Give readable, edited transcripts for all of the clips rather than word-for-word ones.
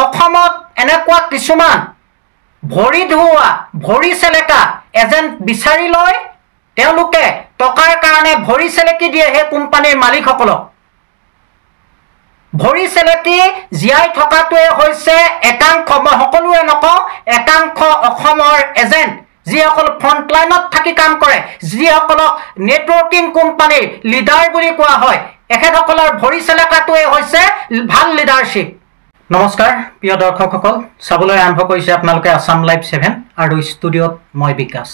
অসমত এনেকুৱা কিছুমান ভৰি ধুৱা ভৰি চেলেকা এজেণ্ট বিচাৰি লয় তেওঁলোকে টকাৰ কাৰণে ভৰি চেলেকি দিয়ে সেই কোম্পানীৰ মালিকসকলক ভৰি চেলেকি জীয়াই থকাটোৱে হৈছে একাংশ মই সকলোৱে নকওঁ একাংশ অসমৰ এজেণ্ট যিসকল ফ্ৰণ্টলাইনত থাকি কাম কৰে যিসকলক নেটৱৰ্কিং কোম্পানীৰ লিডাৰ বুলি কোৱা হয় এখেতসকলৰ ভৰি চেলেকাটোৱে হৈছে ভাল লিডাৰশ্বিপ নমস্কাৰ প্ৰিয় দৰ্শকসকল চাবলৈ আৰম্ভ কৰিছে আপোনালোকে আসাম লাইভ 7 আৰু ষ্টুডিঅ'ত মই বিকাশ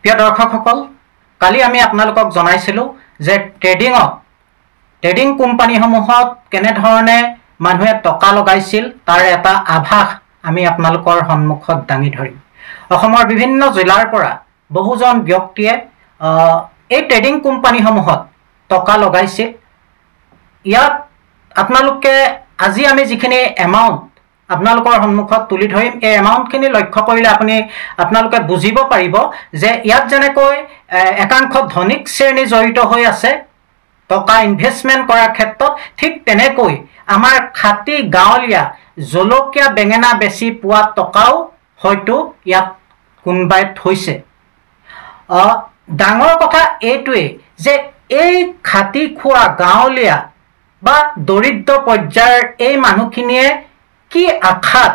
প্ৰিয় দৰ্শকসকল কালি আমি আপোনালোকক জনাইছিলো যে ট্ৰেডিং কোম্পানীসমূহত কেনে ধৰণে মানুহে টকা লগাইছিল তাৰ এটা আভাস আমি আপোনালোকৰ সন্মুখত দাঙি ধৰিম অসমৰ বিভিন্ন জিলাৰ পৰা বহুজন ব্যক্তিয়ে এই ট্ৰেডিং কোম্পানীসমূহত টকা লগাইছিল ইয়াত আপোনালোকে আজি আমি যিখিনি এমাউণ্ট আপোনালোকৰ সন্মুখত তুলি ধৰিম এই এমাউণ্টখিনি লক্ষ্য কৰিলে আপোনালোকে বুজিব পাৰিব যে ইয়াত যেনেকৈ একাংশ ধনিক শ্ৰেণী জড়িত হৈ আছে টকা ইনভেষ্টমেণ্ট কৰাৰ ক্ষেত্ৰত ঠিক তেনেকৈ আমাৰ খাতি গাঁৱলীয়া জলকীয়া বেঙেনা বেছি পোৱা টকাও হয়তো ইয়াত কোনবাই থৈছে ডাঙৰ কথা এইটোৱে যে এই খাতি খোৱা গাঁৱলীয়া বা দৰিদ্ৰ পৰ্যায়ৰ এই মানুহখিনিয়ে কি আশাত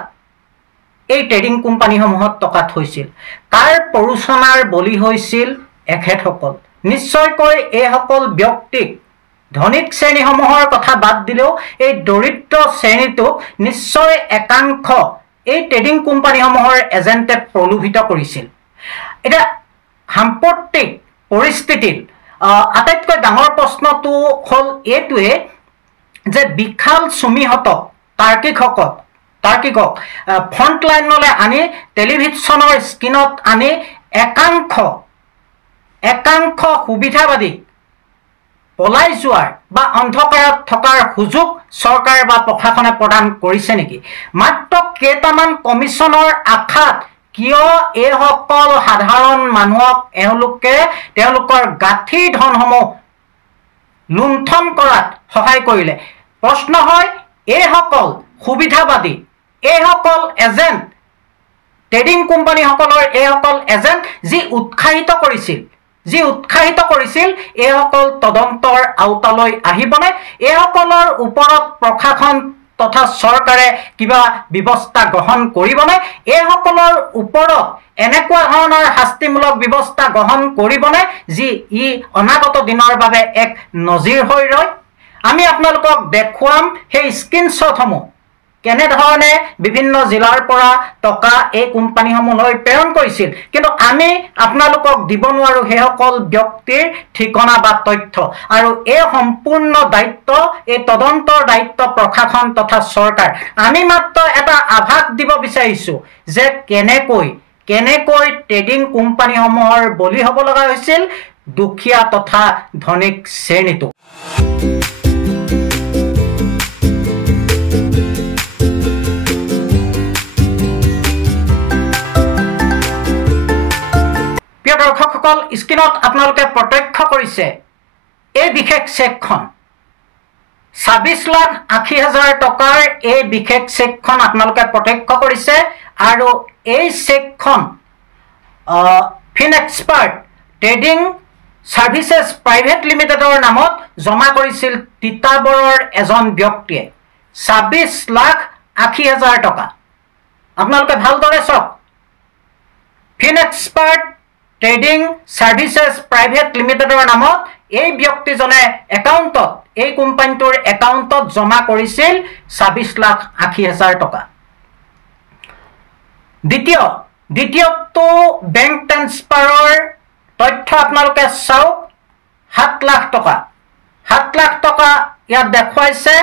এই ট্ৰেডিং কোম্পানীসমূহত টকা থৈছিল তাৰ প্ৰৰোচনাৰ বলি হৈছিল এখেতসকল নিশ্চয়কৈ এইসকল ব্যক্তিক ধনিক শ্ৰেণীসমূহৰ কথা বাদ দিলেও এই দৰিদ্ৰ শ্ৰেণীটোক নিশ্চয় একাংশ এই ট্ৰেডিং কোম্পানীসমূহৰ এজেণ্টে প্ৰলোভিত কৰিছিল এতিয়া সাম্প্ৰতিক পৰিস্থিতিত আটাইতকৈ ডাঙৰ প্ৰশ্নটো হ'ল এইটোৱে যে বিশাল চুমিহঁতক তাৰ্কিকক ফ্ৰণ্টলাইনলৈ আনি টেলিভিশ্যনৰ স্ক্ৰীণত আনি একাংশ সুবিধাবাদী পলাই যোৱাৰ বা অন্ধকাৰত থকাৰ সুযোগ চৰকাৰ বা প্ৰশাসনে প্ৰদান কৰিছে নেকি মাত্ৰ কেইটামান কমিশ্যনৰ আশাত কিয় এইসকল সাধাৰণ মানুহক তেওঁলোকৰ গাঁঠিৰ ধনসমূহ লুণ্ঠন কৰাত সহায় কৰিলে প্ৰশ্ন হয় এইসকল সুবিধাবাদী এইসকল এজেণ্ট ট্ৰেডিং কোম্পানীসকলৰ এইসকল এজেণ্ট যি উৎসাহিত কৰিছিল এইসকল তদন্তৰ আওতালৈ আহিবনে এইসকলৰ ওপৰত প্ৰশাসন তথা চৰকাৰে কিবা ব্যৱস্থা গ্ৰহণ কৰিবনে এইসকলৰ ওপৰত এনেকুৱা ধৰণৰ শাস্তিমূলক ব্যৱস্থা গ্ৰহণ কৰিবনে যি ই অনাগত দিনৰ বাবে এক নজিৰ হৈ ৰয় আমি আপোনালোকক দেখুৱাম সেই স্ক্ৰীনশ্বটসমূহ কেনেধৰণে বিভিন্ন জিলাৰ পৰা টকা এই কোম্পানীসমূহলৈ প্ৰেৰণ কৰিছিল কিন্তু আমি আপোনালোকক দিব নোৱাৰোঁ সেইসকল ব্যক্তিৰ ঠিকনা বা তথ্য আৰু এই সম্পূৰ্ণ দায়িত্ব এই তদন্তৰ দায়িত্ব প্ৰশাসন তথা চৰকাৰ আমি মাত্ৰ এটা আভাস দিব বিচাৰিছোঁ যে কেনেকৈ ট্ৰেডিং কোম্পানীসমূহৰ বলি হ'ব লগা হৈছিল দুখীয়া তথা ধনিক শ্ৰেণীটো দৰ্শকসকল স্ক্ৰীণত আপোনালোকে প্ৰত্যক্ষ কৰিছে এই বিশেষ চেকখন ২৬,৮০,০০০ টকাৰ এই বিশেষ চেকখন আপোনালোকে প্ৰত্যক্ষ কৰিছে আৰু এই চেকখন ফিনএক্সপাৰ্ট ট্ৰেডিং ছাৰ্ভিচেছ প্ৰাইভেট লিমিটেডৰ নামত জমা কৰিছিল তিতাবৰৰ এজন ব্যক্তিয়ে ২৬,৮০,০০০ টকা আপোনালোকে ভালদৰে চাওক ফিনএক্সপাৰ্ট ট্ৰেডিং ছাৰ্ভিচেছ প্ৰাইভেট লিমিটেডৰ নামত এই ব্যক্তিজনে একাউণ্টত এই কোম্পানীটোৰ একাউণ্টত জমা কৰিছিল ২৬,৮০,০০০ টকা দ্বিতীয়টো বেংক ট্ৰেন্সফাৰৰ তথ্য আপোনালোকে চাওক ৭,০০,০০০ টকা ৭,০০,০০০ টকা ইয়াত দেখুৱাইছে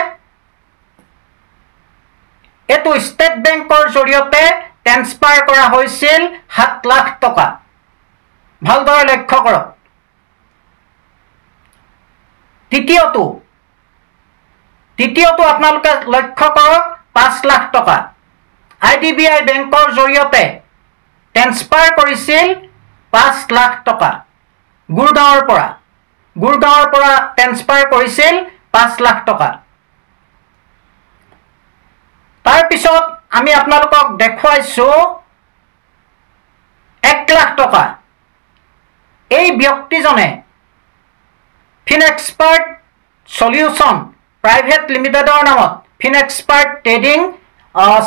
এইটো ষ্টেট বেংকৰ জৰিয়তে ট্ৰেন্সফাৰ কৰা হৈছিল ৭,০০,০০০ টকা ভালদৰে লক্ষ্য কৰক তৃতীয়টো আপোনালোকে লক্ষ্য কৰক ৫,০০,০০০ টকা IDBI বেংকৰ জৰিয়তে ট্ৰেন্সফাৰ কৰিছিল ৫,০০,০০০ টকা গুৰগাঁৱৰ পৰা ট্ৰেন্সফাৰ কৰিছিল ৫,০০,০০০ টকা তাৰ পিছত আমি আপোনালোকক দেখুৱাইছো 1 লাখ টকা এই ব্যক্তিজনে ফিনএক্সপাৰ্ট সলিউশন প্ৰাইভেট লিমিটেডৰ নামত ফিনএক্সপাৰ্ট ট্ৰেডিং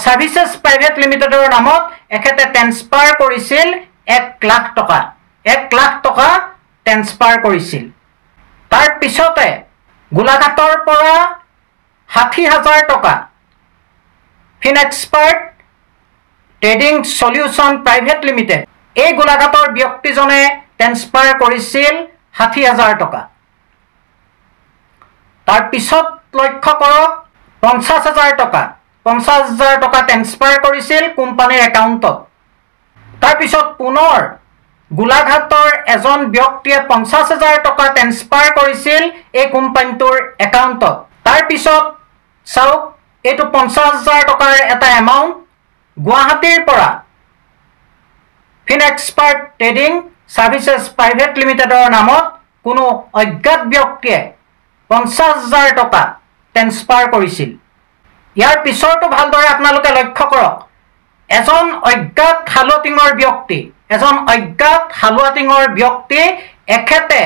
সাৰ্ভিসেছ প্ৰাইভেট লিমিটেডৰ নামত এখেতে ট্ৰান্সফাৰ কৰিছিল 1 লাখ টকা 1 লাখ টকা ট্ৰান্সফাৰ কৰিছিল তাৰ পিছতে গোলাঘাটৰ পৰা 60,000 টকা ফিনএক্সপাৰ্ট ট্ৰেডিং সলিউশন প্ৰাইভেট লিমিটেড এই গোলাঘাটৰ ব্যক্তিজনে ট্ৰান্সফাৰ কৰিছিল 60,000 টকা তাৰ পিছত লক্ষ্য কৰক 50,000 টকা 50,000 টকা ট্ৰান্সফাৰ কৰিছিল কোম্পানীৰ একাউণ্টত তাৰ পিছত পুনৰ গোলাঘাটৰ এজন ব্যক্তিয়ে 50,000 টকা ট্ৰান্সফাৰ কৰিছিল এই কোম্পানীটোৰ একাউণ্টত তাৰ পিছত চাওক এইটো 50,000 টকাৰ এটা এমাউণ্ট গুৱাহাটীৰ পৰা ফিনএক্সপাৰ্ট ট্ৰেডিং সাৰ্ভিসেছ প্ৰাইভেট লিমিটেডৰ নামত কোনো অজ্ঞাত ব্যক্তিয়ে 50,000 টকা ট্ৰান্সফাৰ কৰিছিল ইয়াৰ পিছৰটো ভালদৰে আপোনালোকে লক্ষ্য কৰক এজন অজ্ঞাত হালুৱাটিঙৰ ব্যক্তি এখেতে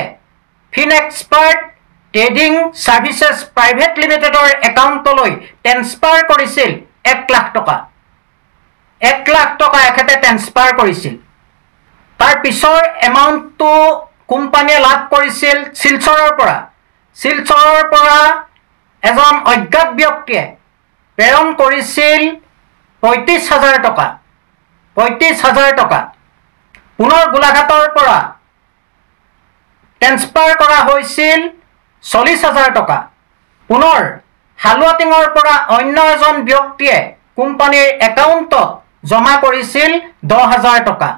ফিনএক্সপাৰ্ট ট্ৰেডিং সাৰ্ভিসেছ প্ৰাইভেট লিমিটেডৰ একাউণ্টলৈ ট্ৰান্সফাৰ কৰিছিল 1 লাখ টকা 1 লাখ টকা এখেতে ট্ৰান্সফাৰ কৰিছিল তাৰ পিছৰ এমাউণ্টটো কোম্পানীয়ে লাভ কৰিছিল শিলচৰৰ পৰা এজন অজ্ঞাত ব্যক্তিয়ে প্ৰেৰণ কৰিছিল 35,000 টকা 35,000 টকা পুনৰ গোলাঘাটৰ পৰা ট্ৰান্সফাৰ কৰা হৈছিল 40,000 টকা পুনৰ হালুৱাটিঙৰ পৰা অন্য এজন ব্যক্তিয়ে কোম্পানীৰ একাউণ্টত জমা কৰিছিল 10,000 টকা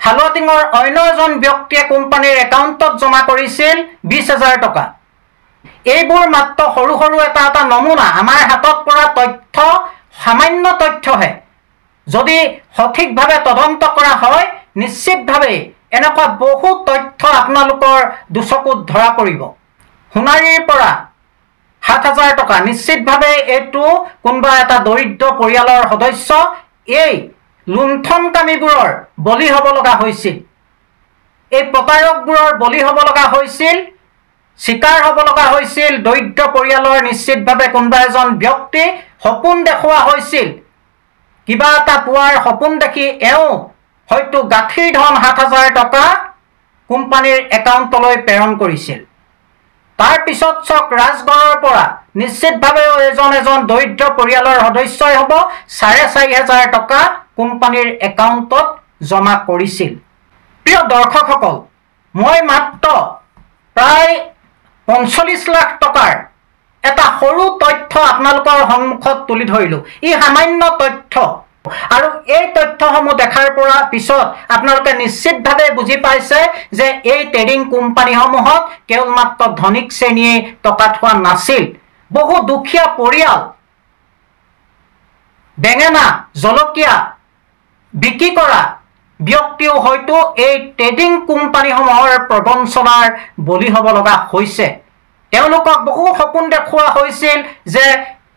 হালুৱাটিঙৰ অন্য এজন ব্যক্তিয়ে কোম্পানীৰ একাউণ্টত জমা কৰিছিল 20,000 টকা এইবোৰ মাত্ৰ সৰু সৰু এটা নমুনা আমাৰ হাতত পৰা তথ্য সামান্য তথ্যহে যদি সঠিকভাৱে তদন্ত কৰা হয় নিশ্চিতভাৱে এনেকুৱা বহু তথ্য আপোনালোকৰ দুচকুত ধৰা পৰিব সোণাৰীৰ পৰা 7,000 টকা নিশ্চিতভাৱে এইটো কোনোবা এটা দৰিদ্ৰ পৰিয়ালৰ সদস্য এই লুণ্ঠনকামীবোৰৰ বলি হ'ব লগা হৈছিল এই প্ৰতাৰকবোৰৰ বলি হ'ব লগা হৈছিল শিকাৰ হ'ব লগা হৈছিল দৰিদ্ৰ পৰিয়ালৰ নিশ্চিতভাৱে কোনোবা এজন ব্যক্তি সপোন দেখুওৱা হৈছিল কিবা এটা পোৱাৰ সপোন দেখি হয়তো গাঁঠিৰ ধন 7,000 টকা কোম্পানীৰ একাউণ্টলৈ প্ৰেৰণ কৰিছিল তাৰ পিছত চক ৰাজগড়ৰ পৰা নিশ্চিতভাৱে এজন দৰিদ্ৰ পৰিয়ালৰ সদস্যই হ'ব 4,500 টকা কোম্পানীৰ একাউণ্টত জমা কৰিছিল প্ৰিয় দৰ্শকসকল মই মাত্ৰ প্ৰায় 45 লাখ টকাৰ এটা সৰু তথ্য আপোনালোকৰ সন্মুখত তুলি ধৰিলো ই সামান্য তথ্য আৰু এই তথ্যসমূহ দেখাৰ পৰা পিছত আপোনালোকে নিশ্চিতভাৱে বুজি পাইছে যে এই ট্ৰেডিং কোম্পানীসমূহত কেৱল মাত্ৰ ধনিক শ্ৰেণীয়ে টকা থোৱা নাছিল বহু দুখীয়া পৰিয়াল বেঙেনা জলকীয়া বিক্ৰী কৰা ব্যক্তিও হয়তো এই ট্ৰেডিং কোম্পানীসমূহৰ প্ৰবঞ্চনাৰ বলি হ'ব লগা হৈছে তেওঁলোকক বহু সপোন দেখুওৱা হৈছিল যে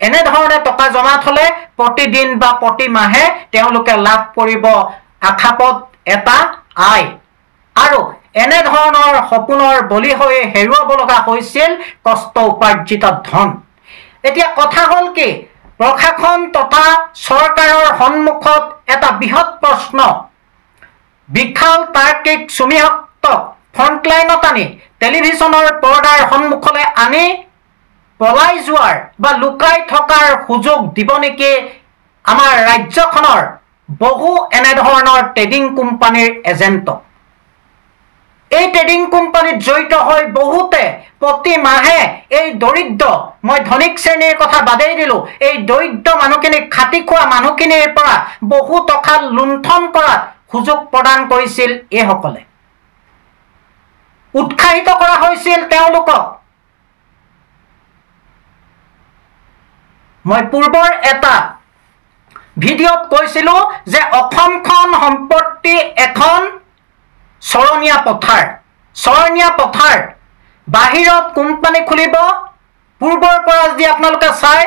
এনে ধৰণে টকা জমা থলে প্ৰতিদিন বা প্ৰতি মাহে তেওঁলোকে লাভ কৰিব আখাপত এটা আয় আৰু এনে ধৰণৰ সপোনৰ বলি হৈ হেৰুৱাব লগা হৈছিল কষ্ট উপাৰ্জিত ধন এতিয়া কথা হ'ল কি প্ৰশাসন তথা চৰকাৰৰ সন্মুখত এটা বৃহৎ প্ৰশ্ন বিশাল তাৰ্কিক সুমিহক্তক ফ্ৰণ্টলাইনত আনি টেলিভিছনৰ পৰ্দাৰ সন্মুখলৈ আনি পলাই যোৱাৰ বা লুকাই থকাৰ সুযোগ দিব নেকি আমাৰ ৰাজ্যখনৰ বহু এনে ধৰণৰ ট্ৰেডিং কোম্পানীৰ এজেণ্ট এই ট্ৰেডিং কোম্পানীত জড়িত হৈ বহুতে প্ৰতি মাহে এই দৰিদ্ৰ মই ধনিক শ্ৰেণীৰ কথা বাদেই দিলো এই দৰিদ্ৰ মানুহখিনিক খাটি খোৱা মানুহখিনিৰ পৰা বহু টকা লুণ্ঠন কৰাত সুযোগ প্ৰদান কৰিছিল এইসকলে উৎসাহিত কৰা হৈছিল তেওঁলোকক মই পূৰ্বৰ এটা ভিডিঅ'ত কৈছিলো যে অসমখন সম্পত্তি এখন চৰণীয়া পথাৰ বাহিৰত কোম্পানী খুলিব পূৰ্বৰ পৰা যদি আপোনালোকে চাই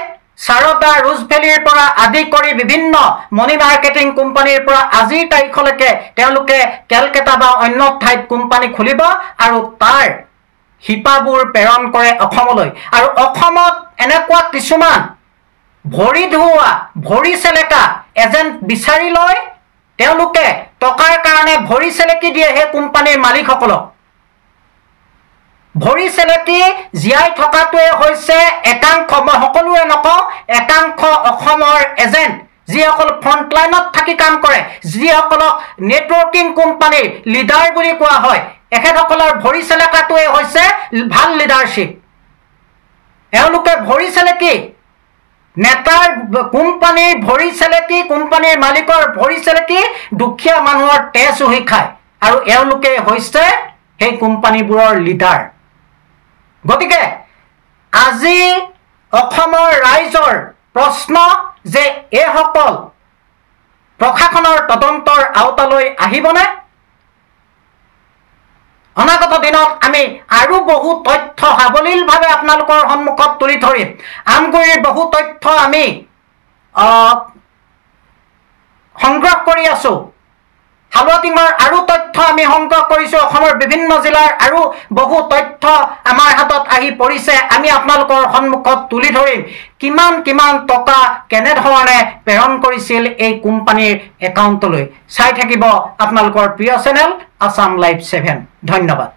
সাৰদা ৰোজ ভেলিৰ পৰা আদি কৰি বিভিন্ন মনি মাৰ্কেটিং কোম্পানীৰ পৰা আজিৰ তাৰিখলৈকে তেওঁলোকে কেলকাতা বা অন্য ঠাইত কোম্পানী খুলিব আৰু তাৰ হিপাবোৰ প্ৰেৰণ কৰে অসমলৈ আৰু অসমত এনেকুৱা কিছুমান ভৰি ধুৱা ভৰি চেলেকা এজেণ্ট বিচাৰি লয় তেওঁলোকে টকাৰ কাৰণে ভৰি চেলেকি দিয়ে সেই কোম্পানীৰ মালিকসকলক ভৰি চেলেকি জীয়াই থকাটোৱে হৈছে একাংশ মই সকলোৱে নকওঁ একাংশ অসমৰ এজেণ্ট যিসকল ফ্ৰণ্টলাইনত থাকি কাম কৰে যিসকলক নেটৱৰ্কিং কোম্পানীৰ লিডাৰ বুলি কোৱা হয় এখেতসকলৰ ভৰি চেলেকাটোৱে হৈছে ভাল লিডাৰশ্বিপ এওঁলোকে ভৰি চেলেকি নেতাৰ কোম্পানীৰ ভৰি চেলেকি কোম্পানীৰ মালিকৰ ভৰি চেলেকি দুখীয়া মানুহৰ তেজ উহি খায় আৰু এওঁলোকে হৈছে সেই কোম্পানীবোৰৰ লিডাৰ গতিকে আজি অসমৰ ৰাইজৰ প্ৰশ্ন যে এইসকল প্ৰশাসনৰ তদন্তৰ আওতালৈ আহিবনে অনাগত দিনত আমি আৰু বহু তথ্য সাৱলীলভাৱে আপোনালোকৰ সন্মুখত তুলি ধৰিম আমগুৰিৰ বহু তথ্য আমি সংগ্ৰহ কৰি আছো হালুৱাটিঙৰ আৰু তথ্য আমি সংগ্ৰহ কৰিছো অসমৰ বিভিন্ন জিলাৰ আৰু বহু তথ্য আমাৰ হাতত আহি পৰিছে আমি আপোনালোকৰ সন্মুখত তুলি ধৰিম কিমান টকা কেনেধৰণে প্ৰেৰণ কৰিছিল এই কোম্পানীৰ একাউণ্টলৈ চাই থাকিব আপোনালোকৰ প্ৰিয় চেনেল আসাম লাইভ 7 ধন্যবাদ